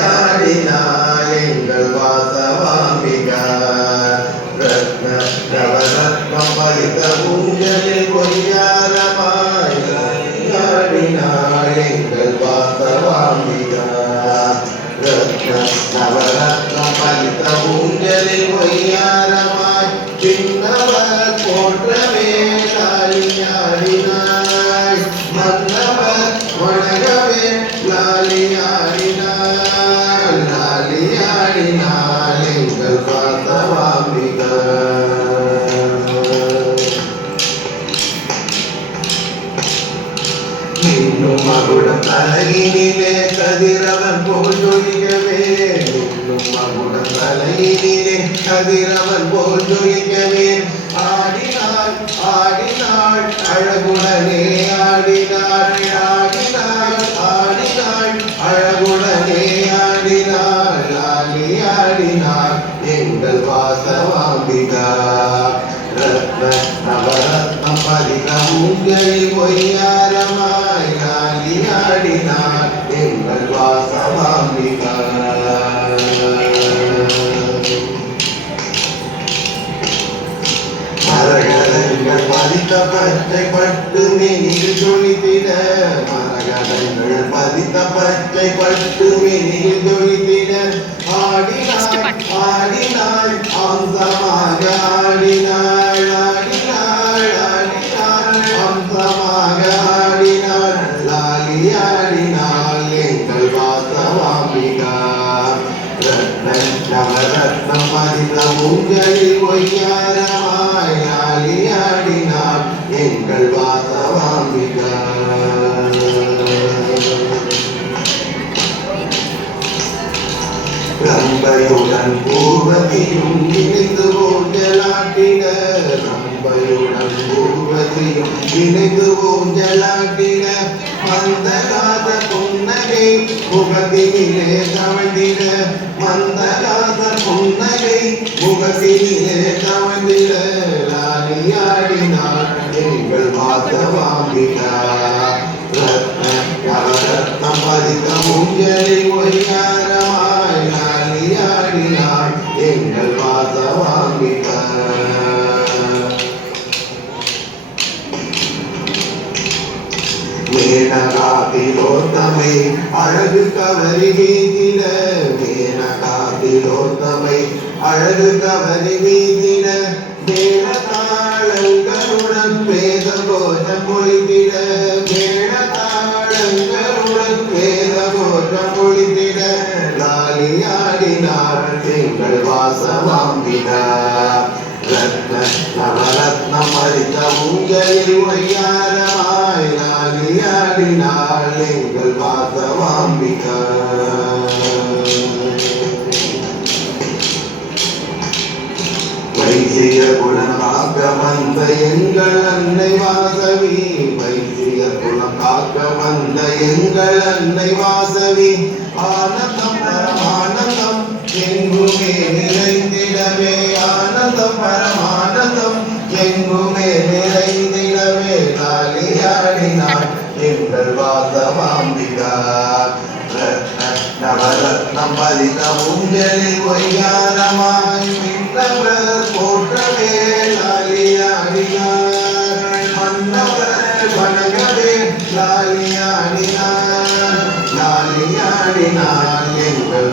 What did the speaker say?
லாலியாடினாள் எங்கள் வாசவாம்பிகா ரத்ன நவரத்னம் பறித்த ஊஞ்சலில் பொய்யாரமாய் லாலியாடினாள் எங்கள் வாசவாம்பிகா ரத்ன நவரத்னம் பறித்த ஊஞ்சலில் பொய்யாரமாய் சின்னவர் போற்றவே லாலியாடினாள் மன்னவர் வணங்கவே லாலியாடினாள் லாலியாடினாள் எங்கள் வாசவாம்பிகா இன்னும் மகுடம் தலையினிலே கதிரவன் போல் ஜொலிக்கவே இன்னும் மகுடம் தலையினிலே கதிரவன் போல் ஜொலிக்கவே ஆடினாள் ஆடினாள் அழகுடனே ஆடினாள் ஆடினாள் ஆடினாள் அழகுடனே ஆடினாள் ஆடினாள் எங்கள் வாசவாம்பிகா ரத்ன நவரத்னம் பதித ஊஞ்சலில் பொய்யாரமாய் ஆடினாள் எங்கள் வாசவாம்பிகா மரகதங்கள் பதித்த பச்சை பட்டு மேனில் ஜொலித்திட மரகதங்கள் பதித்த பச்சை பட்டு மேனில் ஜொலித்திட ஆடினாள் ஆடினாள் அம்சமாக ஆடினாள் ஆடினாள் ஆடினாள் அம்சமாக ஆடினாள் லாலியாடினாள் எங்கள் வாசவாம்பிகா ரத்ன நவரத்னம் பதித்த ஊஞ்சலில் பொய்யாரமாய் லாலியாடினாள் எங்கள் வாசவாம்பிகா ரம்பையுடன் பூர்வதியும் இணைந்து ஊஞ்சலாட்டிட ரம்பையுடன் பூர்வதியும் இணைந்து ஊஞ்சலாட்டிட மந்தகாத புன்னகை முகத்தினிலே தவழ்ந்திட மந்தகாத புன்னகை முகத்தினிலே தவழ்ந்திட லாலியாடினாள் எங்கள் வாசவாம்பிகா ரத்ன நவரத்னம் பதித்த ஊஞ்சலில் ஒய்யாரமாய் லாலியாடினாள் எங்கள் வாசவாம்பிகா மேனகாதிலோத்தமை அழகு கவரி வீதிட மேனகாதிலோத்தமை அழகு கவரி வீதிட மேளதாளங்களுடன் வேத கோஷம் மொழித்திட மேளதாளங்களுடன் வேத கோஷம் மொழித்திட லாலியாடினாள் எங்கள் வாசவாம்பிகா ரத்ன நவரத்னம் பறித்த ஊஞ்சலில் ஒய்யாரமாய் லாலியாடினாள் எங்கள் வாசவாம்பிகா வைசிய குலம் காக்க வந்த எங்கள் அன்னை வாசவி வைசிய குலம் காக்க வந்த எங்கள் அன்னை வாசவி ஆனந்தம் பரமானந்தம் எங்குமே நிறைந்திடவே ஆனந்தம் பரமானந்தம் எங்குமே நிறைந்திடவே லாலியாடினாள் எங்கள் வாசவாம்பிகா ரத்ன நவரத்னம் பதித்த ஊஞ்சலில் ஒய்யாரமாய் மின்னவர் போற்றவே லாலியாடினாள் மன்னவர் வணங்கவே லாலியாடினாள் லாலியாடினாள் எங்கள்